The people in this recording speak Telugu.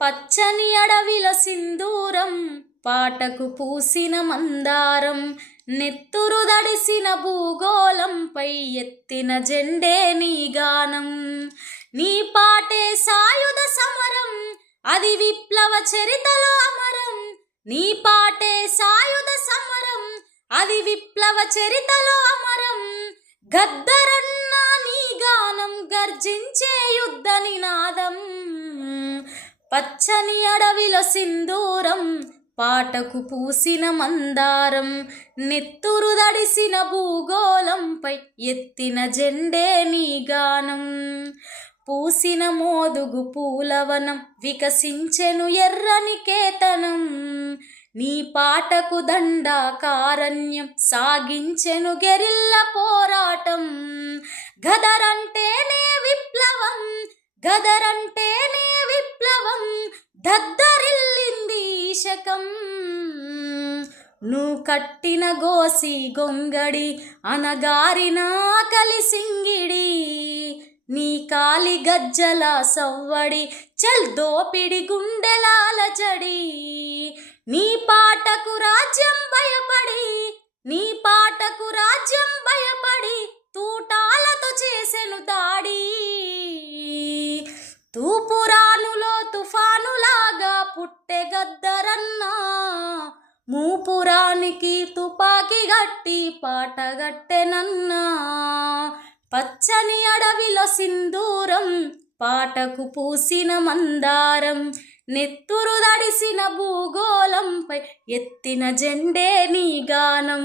పచ్చని అడవిల సింధూరం పాటకు పూసిన మందారం నెత్తురు దడిసిన భూగోళంపై ఎత్తిన జెండే నీ గానం. నీ పాటే సాయుధ సమరం, అది విప్లవ చరితలో అమరం. నీ పాటే సాయుధ సమరం, అది విప్లవ చరితలో అమరం. గద్దరన్న నీ గానం గర్జించే యుద్ధ నినాదం. పచ్చని అడవిలో సింధూరం పాటకు పూసిన మందారం నెత్తురు దడిసిన భూగోళంపై ఎత్తిన జెండే నీ గానం. పూసిన మోదుగు పూలవనం వికసించెను ఎర్రని కేతనం. నీ పాటకు దండాకారణ్యం సాగించెను గెరిల్ల పోరాటం. గదరంటేనే విప్లవం, గదరంటేనే విప్లవం, దద్దరిల్లింది శకం. నువ్వు కట్టిన గోసి గొంగడి అనగారిన కలిసింగిడి. నీ కాలి గజ్జల సవ్వడి చల్ దోపిడి గుండెలాల జడి. నీ పాటకు రాజ్యం భయపడి, నీ పాటకు రాజ్యం భయపడి తూటాలతో చేసెను దాడి. తూపురానులో తుఫానులాగా పుట్టె గద్దరన్నా, మూపురానికి తుపాకి గట్టి పాటగట్టెనన్నా. పచ్చని అడవిలో సింధూరం పాటకు పూసిన మందారం నెత్తురు దడిసిన భూగోళంపై ఎత్తిన జెండే నీ గానం.